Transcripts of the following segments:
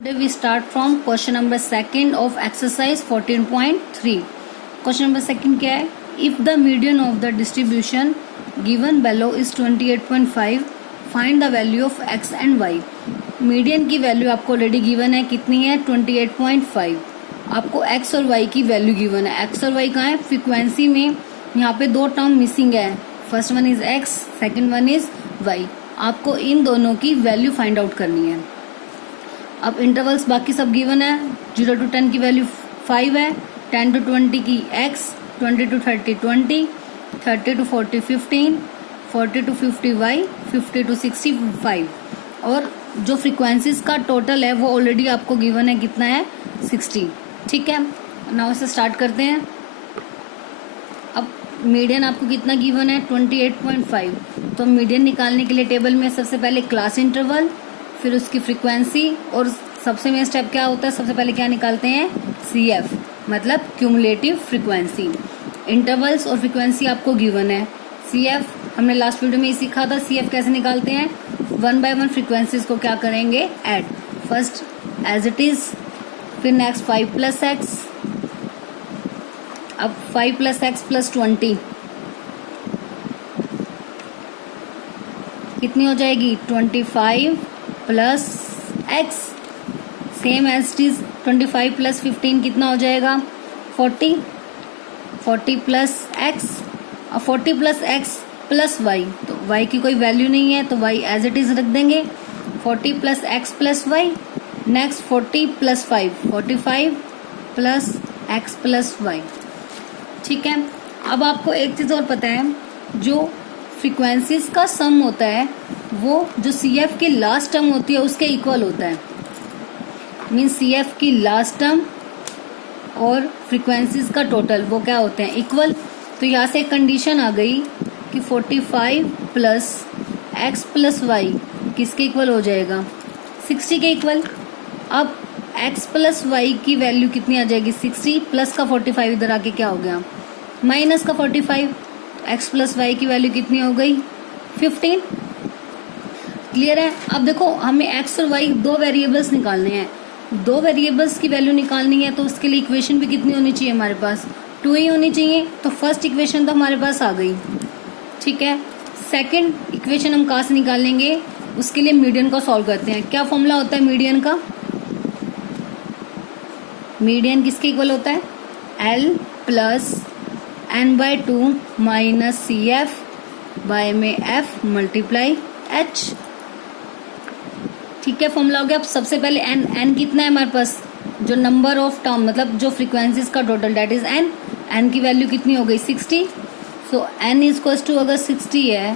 Today we start from question number second of exercise 14.3. Question number second क्या है? If the median of the distribution given below is 28.5, find the value of x and y. Median की value आपको already given है, कितनी है? 28.5. आपको x और y की वैल्यू गिवन है. x और y कहाँ है? फ्रीक्वेंसी में यहाँ पे दो टर्म मिसिंग है. First one is x, second one is y. आपको इन दोनों की वैल्यू फाइंड आउट करनी है. अब इंटरवल्स बाकी सब गिवन है. 0 to 10 की वैल्यू 5 है, 10 to 20 की x, 20 to 30 20, 30 to 40 15, 40 to 50 y, 50 to 60 5. और जो फ्रीक्वेंसीज का टोटल है वो ऑलरेडी आपको गिवन है, कितना है? 60. ठीक है, नाउ से स्टार्ट करते हैं. अब मीडियन आपको कितना गिवन है? 28.5. तो मीडियन निकालने के लिए टेबल में सबसे पहले क्लास इंटरवल, फिर उसकी फ्रीक्वेंसी, और सबसे मेन स्टेप क्या होता है? सबसे पहले क्या निकालते हैं? CF, मतलब क्यूमुलेटिव फ्रीक्वेंसी. इंटरवल्स और फ्रीक्वेंसी आपको गिवन है. CF हमने लास्ट वीडियो में ही सीखा था. CF कैसे निकालते हैं? 1 by 1 फ्रीक्वेंसीज को क्या करेंगे? Add. First as it is, फिर नेक्स्ट 5 + x. अब 5 + x + 20 कितनी हो जाएगी? 25 + x. Same as it is 25 + 15 कितना हो जाएगा? 40. 40 + x, 40 + x + y. तो y की कोई वैल्यू नहीं है तो y एज इट इज रख देंगे. 40 + x + y. Next 40 + 5, 45 + x + y. ठीक है. अब आपको एक चीज और पता है, जो फ्रीक्वेंसीज का सम होता है वो जो CF की लास्ट टर्म होती है उसके इक्वल होता है. मीन CF की लास्ट टर्म और फ्रीक्वेंसीज का टोटल वो क्या होते हैं? इक्वल. तो यहाँ से एक कंडीशन आ गई कि 45 + x + y किसके इक्वल हो जाएगा? 60 के इक्वल. अब x + y की वैल्यू कितनी आ जाएगी? 60 प्लस का 45 इधर आके क्या हो गया? माइनस का 45. x + y की वैल्यू कितनी हो गई? 15. क्लियर है? अब देखो, हमें x और y दो वेरिएबल्स निकालने हैं. दो वेरिएबल्स की वैल्यू निकालनी है तो उसके लिए इक्वेशन भी कितनी होनी चाहिए हमारे पास? 2 ही होनी चाहिए. तो फर्स्ट इक्वेशन तो हमारे पास आ गई. ठीक है. सेकंड इक्वेशन हम कहाँ से निकालेंगे? उसके लिए मीडियन को सॉल्व करते हैं. क्या फॉर्मूला होता है मीडियन का? मीडियन किसके इक्वल होता है? L + n/2 - CF बाय में F × H. ठीक है, फॉर्मूला हो गया. अब सबसे पहले n कितना है हमारे पास? जो नंबर ऑफ टर्म, मतलब जो फ्रीक्वेंसीज का टोटल, दैट इज n की वैल्यू कितनी हो गई? 60. सो n = अगर 60 है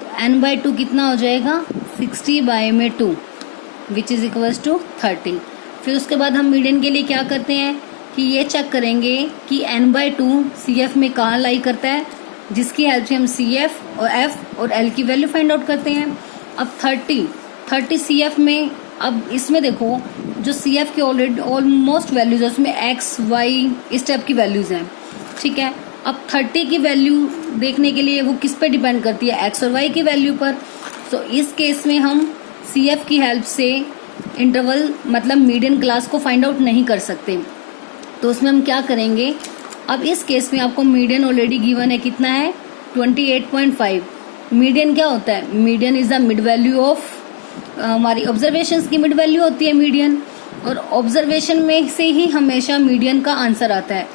तो n/2 कितना हो जाएगा? 60 बाय में 2 विच इज इक्वल्स टू 30. फिर उसके बाद हम मीडियन के लिए क्या करते हैं कि ये चेक करेंगे कि n/2 CF में कहाँ लाई करता है, जिसकी हेल्प से हम CF और F और L की वैल्यू फाइंड आउट करते हैं. अब 30 CF में, अब इसमें देखो जो CF की ऑलरेडी ऑलमोस्ट वैल्यूज है उसमें x, y इस टाइप की वैल्यूज हैं. ठीक है. अब 30 की वैल्यू देखने के लिए वो किस पे डिपेंड करती है? x और y की वैल्यू पर. तो इस केस में हम CF की हेल्प से इंटरवल मतलब मीडियन क्लास को फाइंड आउट नहीं कर सकते. तो उसमें हम क्या करेंगे? अब इस केस में आपको मीडियन ऑलरेडी गिवन है, कितना है? 28.5. मीडियन क्या होता है? Median is the mid value of, हमारी ऑब्जर्वेशंस की मिड वैल्यू होती है मीडियन, और ऑब्जर्वेशन में से ही हमेशा मीडियन का आंसर आता है.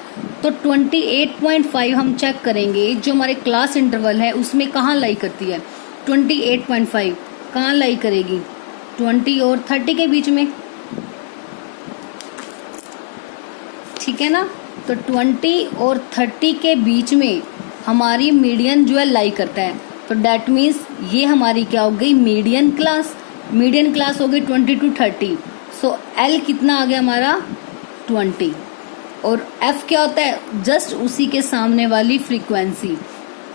तो 28.5 हम चेक करेंगे जो हमारे क्लास इंटरवल है उसमें कहाँ लाई करती है. 28.5 कहाँ लाई करेगी? 20 और 30 के बीच में. ठीक है ना? तो 20 और 30 के बीच में हमारी मीडियन जो है लाई करता है. तो डैट मीन्स ये हमारी क्या हो गई? Median class. मीडियन क्लास हो गई 20 to 30. सो L कितना आ गया हमारा? 20. और F क्या होता है? जस्ट उसी के सामने वाली फ्रीक्वेंसी,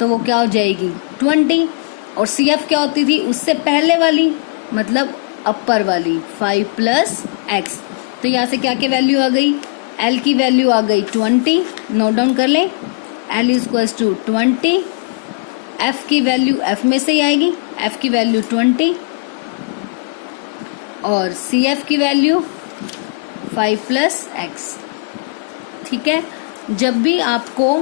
तो वो क्या हो जाएगी? 20. और CF क्या होती थी? उससे पहले वाली, मतलब अपर वाली, 5 + x. तो यहाँ से क्या क्या वैल्यू आ गई? L की वैल्यू आ गई 20. नोट डाउन कर लें. L = 20. F की वैल्यू F में से ही आएगी. F की वैल्यू 20 और CF की वैल्यू 5 प्लस एक्स। ठीक है, जब भी आपको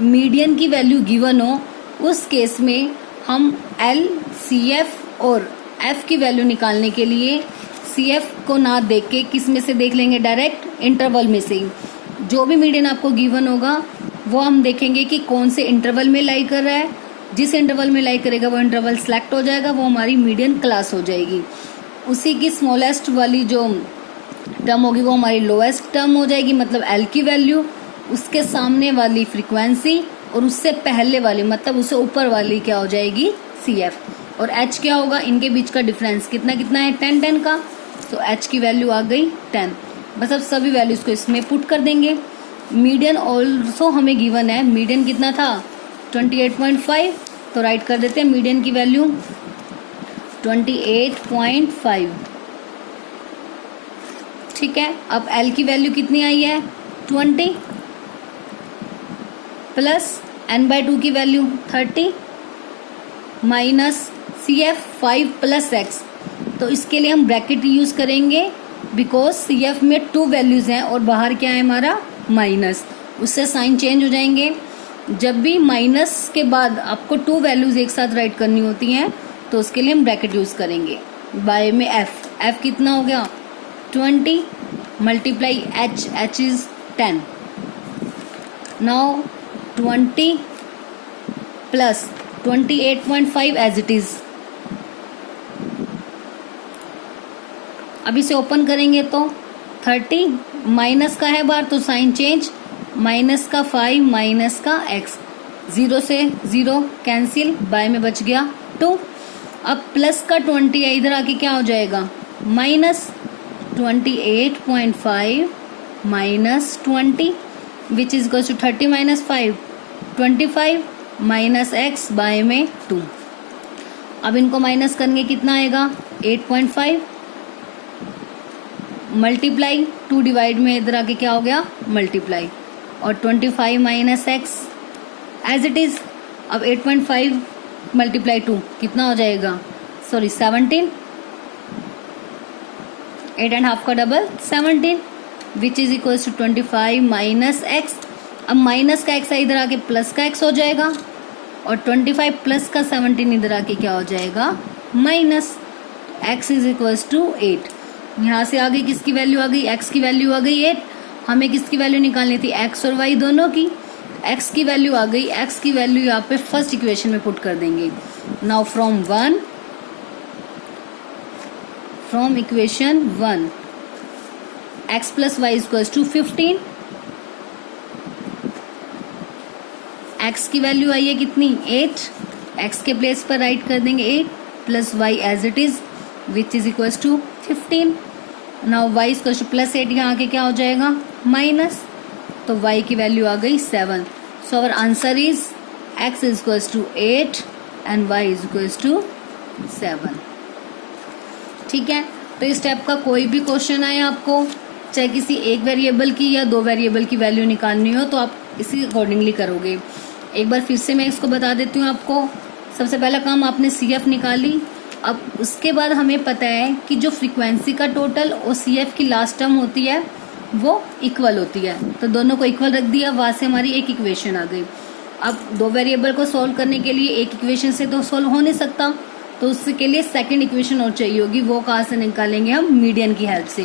मीडियन की वैल्यू गिवन हो उस केस में हम एल, सी एफ और एफ की वैल्यू निकालने के लिए सी एफ को ना देख के किस में से देख लेंगे, डायरेक्ट इंटरवल में से ही। जो भी मीडियन आपको गिवन होगा वो हम देखेंगे कि कौन से इंटरवल में लाई कर रहा है। जिस इंटरवल में लाई करेगा वो इंटरवल सेलेक्ट हो जाएगा, वो हमारी मीडियन क्लास हो जाएगी। उसी की स्मॉलेस्ट वाली जो टर्म होगी वो हमारी लोएस्ट टर्म हो जाएगी, मतलब एल की वैल्यू, उसके सामने वाली फ्रीक्वेंसी और उससे पहले वाली मतलब उससे ऊपर वाली क्या हो जाएगी, सी एफ। और एच क्या होगा, इनके बीच का डिफरेंस कितना कितना है, 10 का। तो एच की वैल्यू आ गई 10। बस अब सभी वैल्यूज को इसमें पुट कर देंगे। मीडियन ऑल्सो हमें गिवन है, मीडियन कितना था 28.5, तो राइट कर देते हैं मीडियन की वैल्यू 28.5। ठीक है, अब एल की वैल्यू कितनी आई है 20 प्लस n/2 की value 30 minus C F 5 plus X. तो इसके लिए हम ब्रैकेट यूज करेंगे बिकॉज सी एफ में 2 वैल्यूज हैं और बाहर क्या है हमारा माइनस, उससे साइन चेंज हो जाएंगे। जब भी माइनस के बाद आपको 2 वैल्यूज एक साथ राइट करनी होती हैं तो उसके लिए हम ब्रैकेट यूज करेंगे। बाय में एफ कितना हो गया 20 multiply H is 10। Now 20 plus 28.5 as it is. अब इसे ओपन करेंगे तो 30 माइनस का है बार तो साइन चेंज, माइनस का 5 माइनस का x, 0 से 0 कैंसिल, बाय में बच गया 2। अब प्लस का 20 है, इधर आके क्या हो जाएगा minus 28.5 minus 20 which is equal to 30 minus 5 25 minus x, by में 2। अब इनको माइनस करेंगे कितना आएगा 8.5 मल्टीप्लाई 2 डिवाइड में इधर आके क्या हो गया मल्टीप्लाई, और 25 minus X as it is. अब 8.5 मल्टीप्लाई 2 कितना हो जाएगा, सॉरी 17, 8.5 का double 17 which is equal to 25 minus X. अब माइनस का एक्स इधर आके प्लस का एक्स हो जाएगा और 25 प्लस का 17 इधर आके क्या हो जाएगा minus, X is equal to 8। यहाँ से आगे किसकी वैल्यू आ गई, एक्स की वैल्यू आ गई 8। हमें किसकी वैल्यू निकालनी थी, एक्स और वाई दोनों की। एक्स की वैल्यू आ गई, एक्स की वैल्यू यहाँ पे फर्स्ट इक्वेशन में पुट कर देंगे। Now from equation 1 X plus Y equals to 15। X की वैल्यू आई है कितनी 8, एक्स के प्लेस पर राइट कर देंगे 8 plus Y as it is which is equals to 15। Now Y equals to plus 8, यहाँ आके क्या हो जाएगा माइनस, तो y की वैल्यू आ गई 7। So our answer is x is equals to 8 and y is equals to 7। ठीक है, तो इस टाइप का कोई भी क्वेश्चन आए आपको, चाहे किसी एक वेरिएबल की या 2 वेरिएबल की वैल्यू निकालनी हो तो आप इसी अकॉर्डिंगली करोगे। एक बार फिर से मैं इसको बता देती हूँ आपको। सबसे पहला काम आपने सी एफ निकाली। अब उसके बाद हमें पता है कि जो फ्रीक्वेंसी का टोटल और सी एफ की लास्ट टर्म होती है वो इक्वल होती है, तो दोनों को इक्वल रख दिया, वहाँ से हमारी एक इक्वेशन आ गई। अब 2 वेरिएबल को सॉल्व करने के लिए एक इक्वेशन से तो सॉल्व हो नहीं सकता, तो उसके लिए सेकंड इक्वेशन और चाहिए होगी। वो कहाँ से निकालेंगे हम, मीडियन की हेल्प से,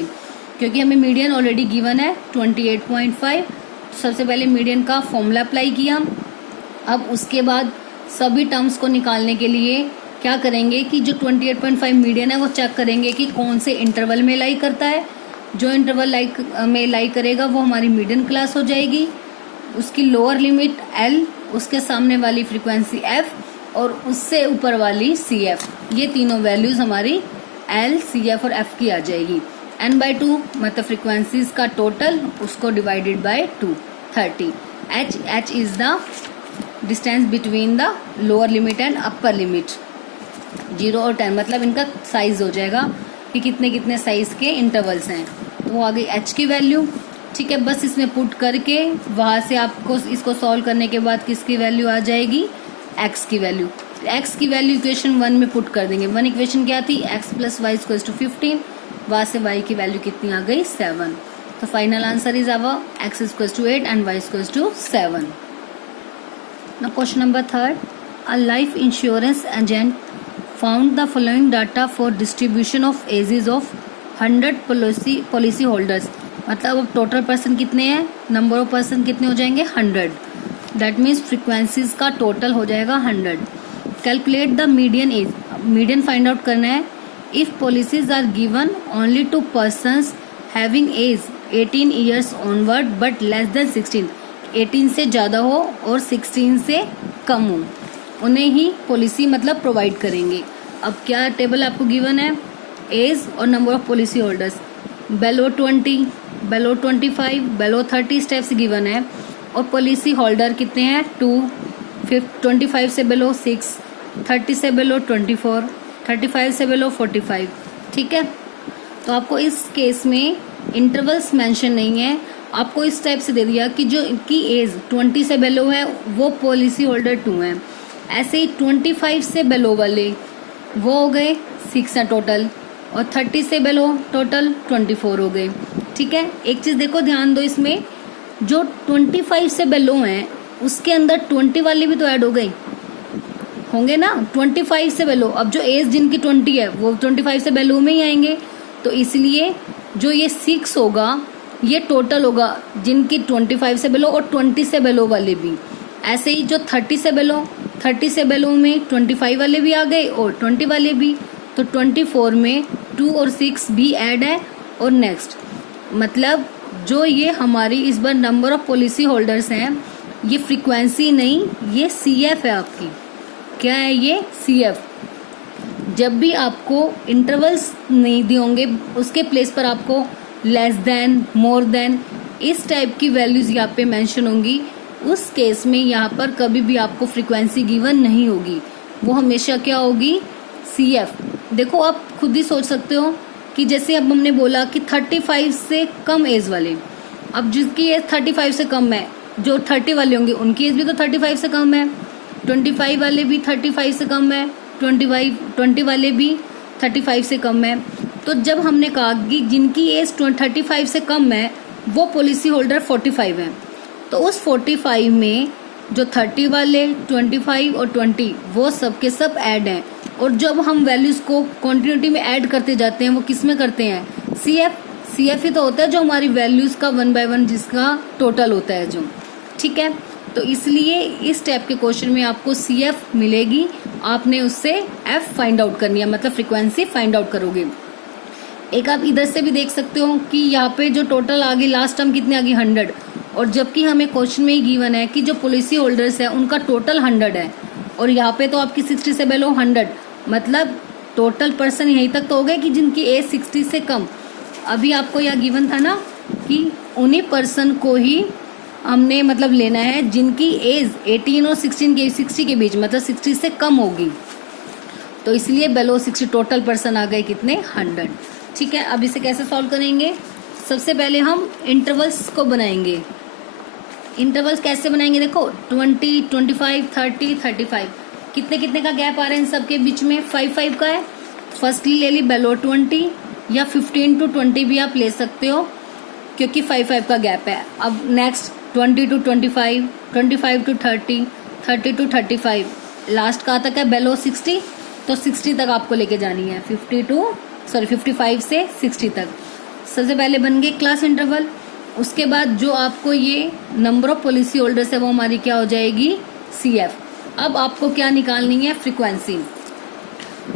क्योंकि हमें मीडियन ऑलरेडी गिवन है 28.5। सबसे पहले मीडियन का फॉर्मूला अप्लाई किया। अब उसके बाद सभी टर्म्स को निकालने के लिए क्या करेंगे कि जो 28.5 मीडियन है वो चेक करेंगे कि कौन से इंटरवल में लाई करता है। जो इंटरवल में लाई करेगा वो हमारी मीडियन क्लास हो जाएगी। उसकी लोअर लिमिट L, उसके सामने वाली फ्रीक्वेंसी F और उससे ऊपर वाली CF, ये तीनों वैल्यूज हमारी L, CF और F की आ जाएगी। n/2 मतलब फ्रीक्वेंसीज का टोटल, उसको divided by 2 30। h is the distance between the lower limit and upper limit. 0 और 10 मतलब इनका साइज हो जाएगा कि कितने कितने साइज के इंटरवल्स हैं। तो वो आ गई h की वैल्यू। ठीक है, बस इसमें पुट करके वहाँ से आपको इसको सॉल्व करने के बाद किसकी वैल्यू आ जाएगी, x की वैल्यू। x की वैल्यू इक्वेशन 1 में पुट कर देंगे। 1 इक्वेशन क्या थी, x plus Y equals to 15 वहाँ से y की वैल्यू कितनी आ गई 7। तो final answer is our x equals to 8 and y equals to 7। Now question number 3, a life insurance agent found the following data for distribution of ages of 100 policy holders. मतलब अब total person कितने हैं, number of person कितने हो जाएंगे 100। That means frequencies का total हो जाएगा 100। Calculate the median age, median find out करना है। If policies are given only to persons having age 18 years onward but less than 16, 18 से ज़्यादा हो और 16 से कम हो, उन्हें ही पॉलिसी मतलब प्रोवाइड करेंगे। अब क्या टेबल आपको गिवन है, एज और number of policy holders, below 20, below 25, below 30 steps given है और पॉलिसी होल्डर कितने हैं 2, 25 से बेलो 6, 30 से बेलो 24, 35 से बेलो 45। ठीक है, तो आपको इस केस में इंटरवल्स मेंशन नहीं है, आपको इस टाइप से दे दिया कि जो इनकी एज 20 से बेलो है वो पॉलिसी होल्डर 2 है। ऐसे ही 25 से बेलो वाले वो हो गए 6 है टोटल, और 30 से बेलो टोटल 24 हो गए। ठीक है, एक चीज़ देखो ध्यान दो, इसमें जो 25 से बेलो हैं उसके अंदर 20 वाले भी तो ऐड हो गए होंगे ना, 25 से बेलो। अब जो एज जिनकी 20 है वो 25 से बेलो में ही आएंगे, तो इसलिए जो ये 6 होगा ये टोटल होगा जिनकी 25 से बेलो और 20 से बेलो वाले भी। ऐसे ही जो 30 से बेलो, 30 से बेलो में 25 वाले भी आ गए और 20 वाले भी, तो 24 में 2 और 6 भी ऐड है। और नेक्स्ट मतलब जो ये हमारी इस बार नंबर ऑफ पॉलिसी होल्डर्स हैं, ये फ्रीक्वेंसी नहीं, ये CF है आपकी। क्या है ये CF। जब भी आपको इंटरवल्स नहीं दिए होंगे उसके प्लेस पर आपको लेस देन, मोर देन इस टाइप की वैल्यूज यहाँ पे मेंशन होंगी, उस केस में यहाँ पर कभी भी आपको फ्रीक्वेंसी गिवन नहीं होगी, वो हमेशा क्या होगी CF। देखो आप खुद ही सोच सकते हो कि जैसे अब हमने बोला कि 35 से कम एज वाले, अब जिसकी एज 35 से कम है, जो 30 वाले होंगे उनकी एज भी तो 35 से कम है, 25 वाले भी 35 से कम है, 20 वाले भी 35 से कम है। तो जब हमने कहा कि जिनकी एज 35 से कम है वो पॉलिसी होल्डर 45 है, तो उस 45 में जो 30 वाले, 25 और 20 वो सब के सब ऐड हैं। और जब हम वैल्यूज को कॉन्टिन्यूटी में ऐड करते जाते हैं वो किस में करते हैं, CF ही तो होता है जो हमारी वैल्यूज का 1 by 1 जिसका टोटल होता है जो। ठीक है, तो इसलिए इस टाइप के क्वेश्चन में आपको CF मिलेगी, आपने उससे F फाइंड आउट करनी है, मतलब फ्रीक्वेंसी फाइंड आउट करोगे। एक आप इधर से भी देख सकते हो कि यहाँ पे जो टोटल आ गई लास्ट टर्म कितनी आ गई 100, और जबकि हमें क्वेश्चन में ही गिवन है कि जो पॉलिसी होल्डर्स है उनका टोटल 100 है, और यहाँ पे तो आपकी 60 से बेलो 100, मतलब टोटल पर्सन यहीं तक तो हो गए कि जिनकी एज 60 से कम। अभी आपको यह गिवन था ना कि उन्हीं पर्सन को ही हमने मतलब लेना है जिनकी एज 18 और 60 के बीच, मतलब 60 से कम होगी, तो इसलिए बेलो 60 टोटल पर्सन आ गए कितने 100। ठीक है, अब इसे कैसे सॉल्व करेंगे, सबसे पहले हम इंटरवल्स को बनाएंगे। इंटरवल्स कैसे बनाएंगे, देखो 20, 25, 30, 35 कितने कितने का गैप आ रहा है इन सब के बीच में, 5 का है। फर्स्टली ले ली बेलो 20 या 15 to 20 भी आप ले सकते हो क्योंकि 5 का गैप है। अब next 20 to 25, 25 to 30, 30 to 35, last कहाँ तक है बेलो 60, तो 60 तक आपको लेके जानी है, 55 से 60 तक। सबसे पहले बन गए क्लास इंटरवल, उसके बाद जो आपको ये नंबर ऑफ पॉलिसी होल्डर्स है वो हमारी क्या हो जाएगी CF। अब आपको क्या निकालनी है फ्रीक्वेंसी।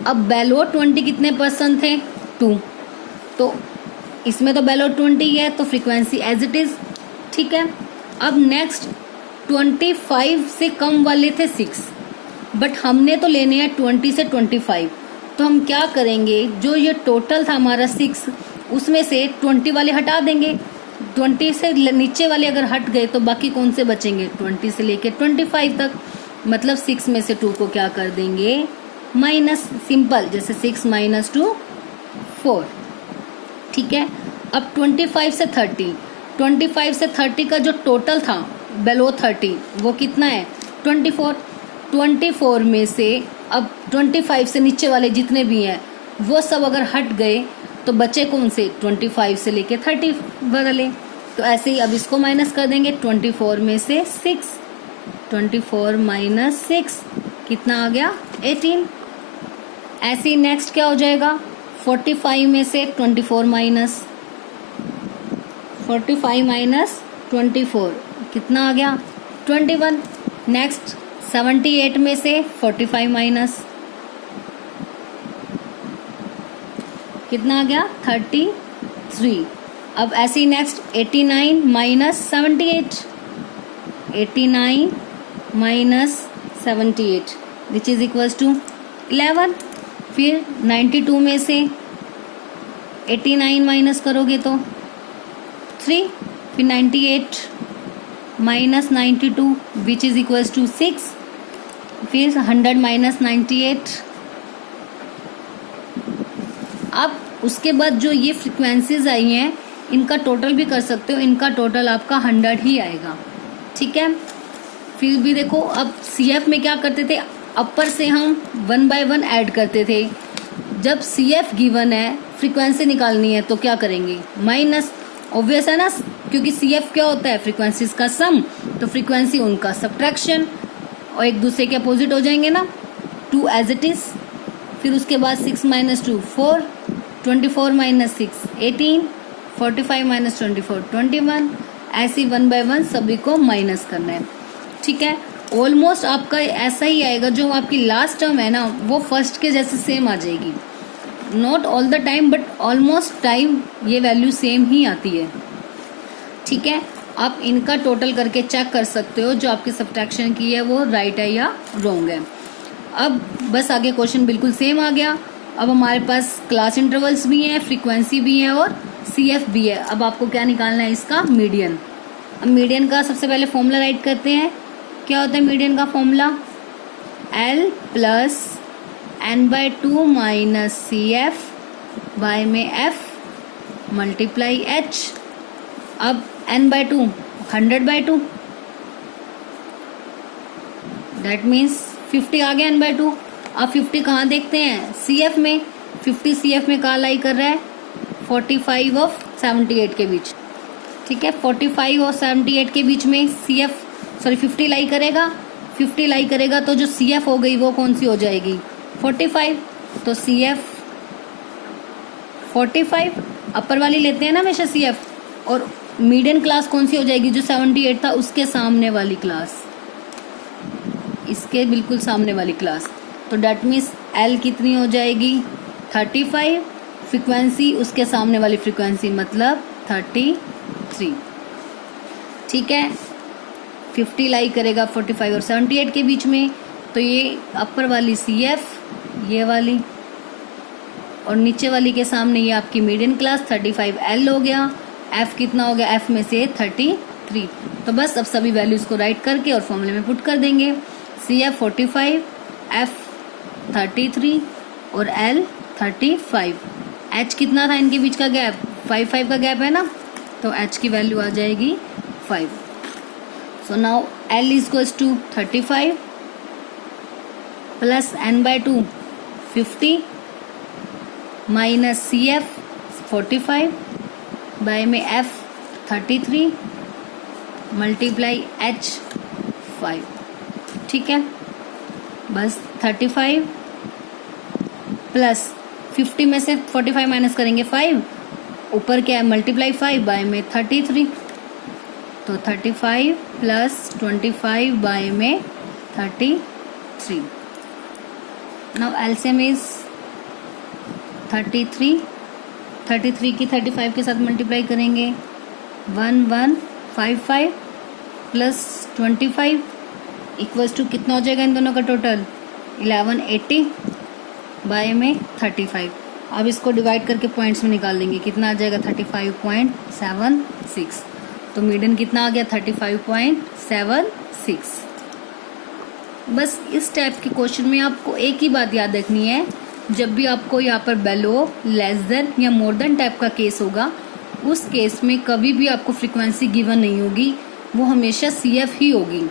अब बेलो 20 कितने पर्सन थे 2, तो इसमें तो बेलो 20 है तो फ्रीक्वेंसी एज इट इज। ठीक है, अब नेक्स्ट 25 से कम वाले थे 6, बट हमने तो लेने हैं 20 से 25, तो हम क्या करेंगे, जो ये टोटल था हमारा 6 उसमें से 20 वाले हटा देंगे, 20 से नीचे वाले अगर हट गए तो बाकी कौन से बचेंगे, 20 से लेके 25 तक, मतलब 6 में से 2 को क्या कर देंगे माइनस, सिंपल, जैसे 6 - 2 4। ठीक है, अब 25 से 30, 25 से 30 का जो टोटल था बेलो 30 वो कितना है 24 में से अब 25 से नीचे वाले जितने भी हैं वो सब अगर हट गए तो बचे कौन से 25 से लेके 30 वाले। तो ऐसे ही अब इसको माइनस कर देंगे 24 में से 6, 24 माइनस 6 कितना आ गया 18। ऐसे ही नेक्स्ट क्या हो जाएगा 45 में से 24 माइनस 45 माइनस 24 कितना आ गया 21। नेक्स्ट 78 में से 45 माइनस कितना आ गया 33। अब ऐसे ही next 89 minus 78, 89 minus 78 which is equals to 11। फिर 92 में से 89 माइनस करोगे तो 3, फिर 98 minus 92 which is equals to 6, फिर 100 माइनस 98। अब उसके बाद जो ये फ्रिक्वेंसीज आई हैं इनका टोटल भी कर सकते हो, इनका टोटल आपका 100 ही आएगा, ठीक है। फिर भी देखो अब CF में क्या करते थे, अपर से हम 1 बाय 1 ऐड करते थे। जब CF गिवन है फ्रीक्वेंसी निकालनी है तो क्या करेंगे माइनस, ऑब्वियस है ना, क्योंकि CF क्या होता है फ्रीक्वेंसीज का सम, तो फ्रीक्वेंसी उनका सब्ट्रैक्शन, और एक दूसरे के अपोजिट हो जाएंगे ना, 2 एज इट इज। फिर उसके बाद 6 माइनस 2 4, 24 माइनस 6 18, 45 माइनस 24 21। ऐसे 1 बाय 1 सभी को माइनस करना है, ठीक है। ऑलमोस्ट आपका ऐसा ही आएगा, जो आपकी लास्ट टर्म है ना वो फर्स्ट के जैसे सेम आ जाएगी, not all the time but almost time ये वैल्यू सेम ही आती है, ठीक है। आप इनका टोटल करके चेक कर सकते हो जो आपकी सब्ट्रैक्शन की है वो राइट है या रॉन्ग है। अब बस आगे क्वेश्चन बिल्कुल सेम आ गया। अब हमारे पास क्लास इंटरवल्स भी हैं, फ्रीक्वेंसी भी है और CF भी है। अब आपको क्या निकालना है, इसका मीडियन। अब मीडियन का सबसे पहले फॉर्मूला राइट करते हैं। क्या होता है मीडियन का formula, L plus n/2 minus CF by में F मल्टीप्लाई H। अब n/2 100/2, दैट मीन्स 50 आ गया n/2। अब 50 कहाँ देखते हैं, CF में। 50 CF में कहाँ लाई कर रहा है, 45 और 78 के बीच, ठीक है। 45 और 78 के बीच में CF 50 लाई करेगा। 50 लाई करेगा तो जो CF हो गई वो कौन सी हो जाएगी 45। तो CF 45 अपर वाली लेते हैं ना हमेशा CF, और मीडियन क्लास कौन सी हो जाएगी, जो 78 था उसके सामने वाली क्लास, इसके बिल्कुल सामने वाली क्लास। तो डेट मीन्स L कितनी हो जाएगी 35, फ्रीक्वेंसी उसके सामने वाली फ्रीक्वेंसी मतलब 33, ठीक है। 50 लाई करेगा 45 और 78 के बीच में, तो ये अपर वाली CF, ये वाली, और नीचे वाली के सामने ये आपकी मीडियन क्लास 35 L हो गया। F कितना हो गया, F में से 33। तो बस अब सभी वैल्यूज को राइट करके और फॉर्मूले में पुट कर देंगे। CF 45, F 33 और L 35। H कितना था इनके बीच का गैप, 5 का गैप है ना, तो H की वैल्यू आ जाएगी 5। So now L is equals to 35 plus n/2 50 minus CF 45 by में F 33 मल्टीप्लाई H 5, ठीक है। बस 35 प्लस 50 में से 45 माइनस करेंगे 5, ऊपर क्या है मल्टीप्लाई 5 बाय में 33, तो 35 प्लस 25 बाय में 33। नाउ एलसीएम इज 33 की 35 के साथ मल्टीप्लाई करेंगे 1155 प्लस 25 इक्वल्स टू कितना हो जाएगा इन दोनों का टोटल 1180 बाय में 35। अब इसको डिवाइड करके पॉइंट्स में निकाल देंगे, कितना आ जाएगा 35.76। तो मीडियन कितना आ गया 35.76। बस इस टाइप के क्वेश्चन में आपको एक ही बात याद रखनी है, जब भी आपको यहाँ पर बेलो, लेस देन या मोर देन टाइप का केस होगा, उस केस में कभी भी आपको फ्रीक्वेंसी गिवन नहीं होगी, वो हमेशा CF ही होगी,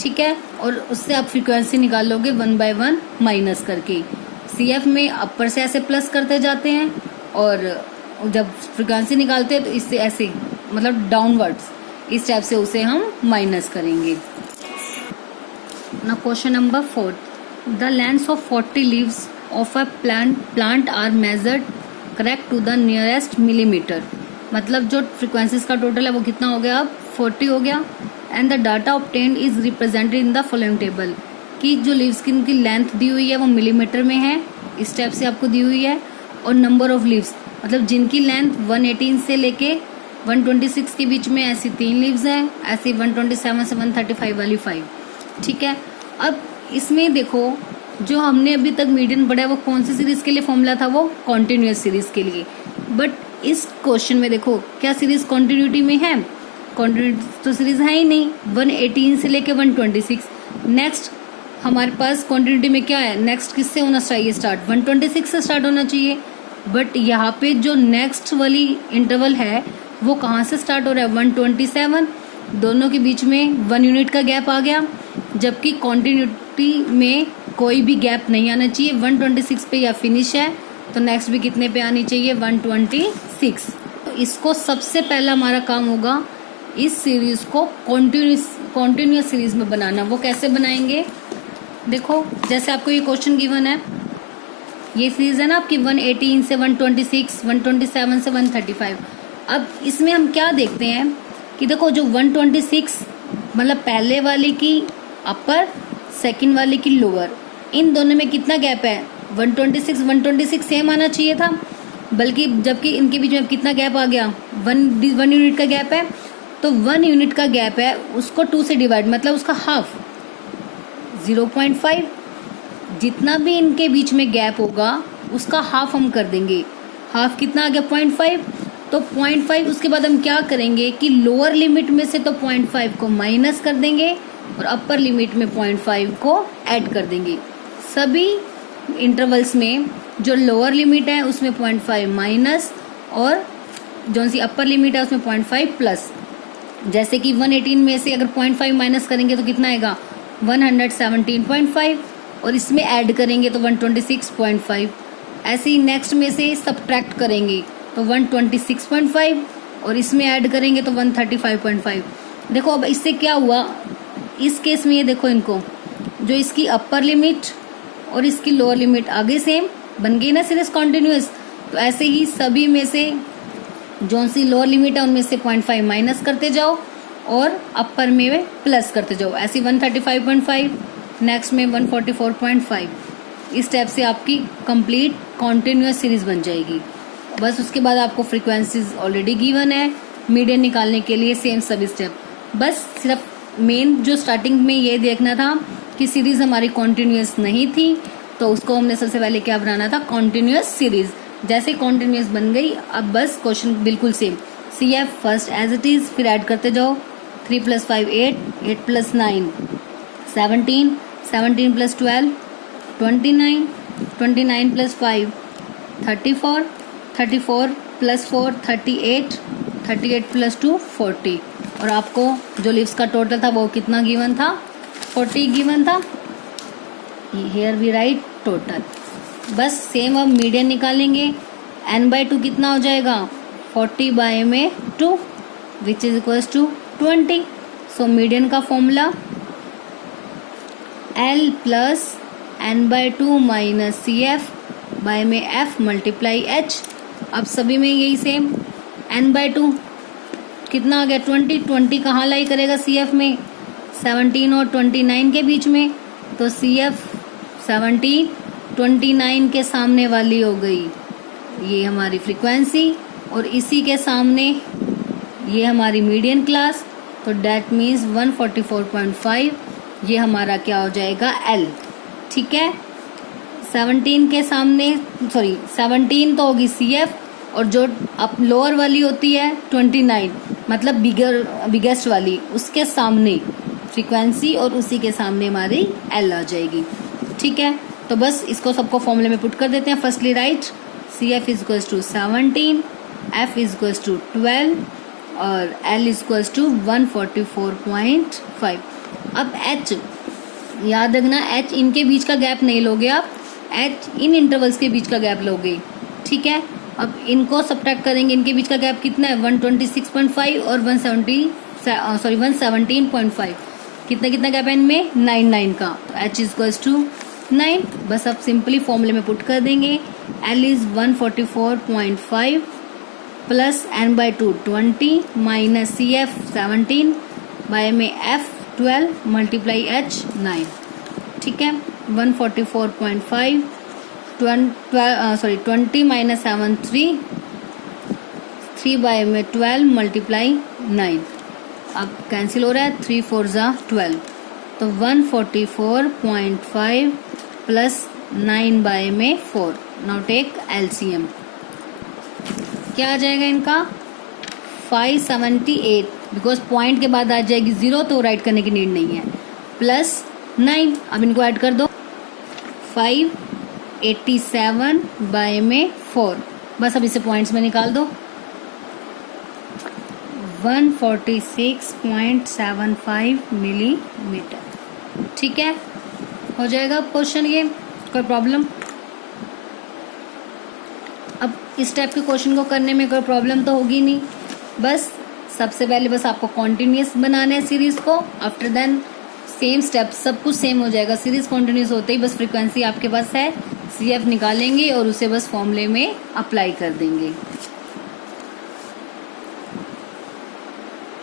ठीक है। और उससे आप फ्रीक्वेंसी निकाल लोगे 1 बाय 1 माइनस करके। CF में अपर से ऐसे प्लस करते जाते हैं और जब फ्रीक्वेंसी निकालते हैं तो इससे ऐसे मतलब डाउनवर्ड्स इस टाइप से उसे हम माइनस करेंगे। ना question number 4, the length of 40 leaves of a plant are measured correct to the nearest millimetre. मतलब जो फ्रीक्वेंसीज का टोटल है वो कितना हो गया, अब 40 हो गया। And the data obtained is represented in the following table, कि जो लीव्स की उनकी लेंथ दी हुई है वो मिलीमीटर में है, इस टाइप से आपको दी हुई है। और नंबर ऑफ लीव्स मतलब जिनकी लेंथ 118 से लेके 126 के बीच में ऐसी 3 लीव्स हैं, ऐसी 127 से 135 वाली 5। ठीक है, अब इसमें देखो जो हमने अभी तक मीडियन पढ़ा है वो कौन सी सीरीज के लिए फॉर्मूला था, वो कॉन्टिन्यूस सीरीज के लिए। बट इस क्वेश्चन में देखो क्या सीरीज कॉन्टिन्यूटी में है, कॉन्टिन्यूटी तो सीरीज है ही नहीं। 118 से लेके 126, नेक्स्ट हमारे पास कॉन्टिन्यूटी में क्या है, नेक्स्ट किससे होना चाहिए स्टार्ट, 126 से स्टार्ट होना चाहिए। बट यहाँ पे जो नेक्स्ट वाली इंटरवल है वो कहाँ से स्टार्ट हो रहा है, 127, दोनों के बीच में 1 यूनिट का गैप आ गया, जबकि कॉन्टिन्यूटी में कोई भी गैप नहीं आना चाहिए। 126 पे या फिनिश है तो नेक्स्ट भी कितने पे आनी चाहिए, 126। तो इसको सबसे पहला हमारा काम होगा इस सीरीज को कॉन्टिन्यूस सीरीज में बनाना। वो कैसे बनाएंगे, देखो जैसे आपको ये क्वेश्चन गिवन है, ये सीरीज है ना आपकी 118 से 126, 127 से 135। अब इसमें हम क्या देखते हैं कि देखो जो 126 मतलब पहले वाले की अपर, सेकंड वाले की लोअर, इन दोनों में कितना गैप है, 126 सेम आना चाहिए था, बल्कि जबकि इनके बीच में कितना गैप आ गया, 1 यूनिट का गैप है। तो 1 यूनिट का गैप है उसको 2 से डिवाइड, मतलब उसका हाफ 0.5। जितना भी इनके बीच में गैप होगा उसका हाफ हम कर देंगे। हाफ कितना आ गया, 0.5। तो 0.5 उसके बाद हम क्या करेंगे कि लोअर लिमिट में से तो 0.5 को माइनस कर देंगे और अपर लिमिट में 0.5 को ऐड कर देंगे। सभी इंटरवल्स में जो लोअर लिमिट है उसमें 0.5 माइनस और जो सी अपर लिमिट है उसमें 0.5 प्लस। जैसे कि 118 में से अगर 0.5 माइनस करेंगे तो कितना आएगा, 117.5 और इसमें ऐड करेंगे तो 126.5। ऐसे ही नेक्स्ट में से सब्ट्रैक्ट करेंगे तो 126.5 और इसमें ऐड करेंगे तो 135.5। देखो अब इससे क्या हुआ, इस केस में ये देखो इनको जो इसकी अपर लिमिट और इसकी लोअर लिमिट आगे सेम बन गई ना सीरीज कॉन्टिन्यूस। तो ऐसे ही सभी में से जो सी लोअर लिमिट है उनमें से 0.5 माइनस करते जाओ और अपर में प्लस करते जाओ। ऐसे 135.5, नेक्स्ट में 144.5। इस स्टेप से आपकी कंप्लीट कॉन्टिन्यूस सीरीज बन जाएगी। बस उसके बाद आपको फ्रीक्वेंसीज ऑलरेडी गिवन है, मीडियन निकालने के लिए सेम सभी स्टेप। बस सिर्फ मेन जो स्टार्टिंग में ये देखना था कि सीरीज हमारी कॉन्टिन्यूस नहीं थी, तो उसको हमने सबसे पहले क्या बनाना था, कॉन्टिन्यूस सीरीज। जैसे कॉन्टिन्यूस बन गई अब बस क्वेश्चन बिल्कुल same, CF first as it is, फिर ऐड करते जाओ, 3 + 5 8, 8 + 9 17, 17 + 12 29, 29 + 5 34, 34 + 4 38, 38 + 2 40। और आपको जो लीव्स का टोटल था वो कितना गिवन था, 40 गिवन था। Here we write total. बस सेम अब मीडियन निकालेंगे, n/2 कितना हो जाएगा, 40 में 2 which is equals to 20। So median का formula L + n/2 - CF by में F × H। अब सभी में यही सेम, n/2 कितना आ गया, 20। 20 कहाँ लाई करेगा CF में, 17 और 29 के बीच में। तो CF 17 29 के सामने वाली हो गई ये हमारी फ्रीक्वेंसी और इसी के सामने ये हमारी मीडियन क्लास। तो डैट मीन्स 144.5 ये हमारा क्या हो जाएगा, L। ठीक है, 17 के सामने 17 तो होगी CF और जो अब लोअर वाली होती है 29 मतलब बिगेस्ट वाली, उसके सामने फ्रीक्वेंसी और उसी के सामने हमारी L आ जाएगी। ठीक है, तो बस इसको सबको फॉर्मूले में पुट कर देते हैं। फर्स्टली राइट CF = 17, F = 12 और L = 144.5। अब H याद रखना, H इनके बीच का गैप नहीं लोगे आप, H इन इंटरवल्स के बीच का गैप लोगे। ठीक है, अब इनको सब्ट्रैक्ट करेंगे, इनके बीच का गैप कितना है 126.5 और 117.5, कितना कितना गैप है इनमें 9 का, तो h इज टू 9। बस अब सिंपली फॉर्मूले में पुट कर देंगे, L is 144.5 plus n/2 20 minus CF 17 by में F 12 मल्टीप्लाई H 9। ठीक है, 144.5 20 माइनस 7 3 बाय में 12 मल्टीप्लाई 9। अब कैंसिल हो रहा है, 3 4 जा 12, तो 144.5 प्लस 9 बाय में 4। नाउ टेक LCM, क्या आ जाएगा इनका 578, बिकॉज पॉइंट के बाद आ जाएगी 0 तो राइट करने की नीड नहीं है, प्लस 9। अब इनको ऐड कर दो, 587 बाय में 4, बस अब इसे पॉइंट्स में निकाल दो, 146.75 मिलीमीटर। ठीक है, हो जाएगा क्वेश्चन ये, कोई प्रॉब्लम? अब इस टाइप के क्वेश्चन को करने में कोई प्रॉब्लम तो होगी नहीं, बस सबसे पहले बस आपको कॉन्टिन्यूस बनाना है सीरीज को, आफ्टर देन सेम स्टेप, सब कुछ सेम हो जाएगा। सीरीज कॉन्टिन्यूस होते ही बस फ्रीक्वेंसी आपके पास है, CF निकालेंगे और उसे बस फॉर्मूले में अप्लाई कर देंगे।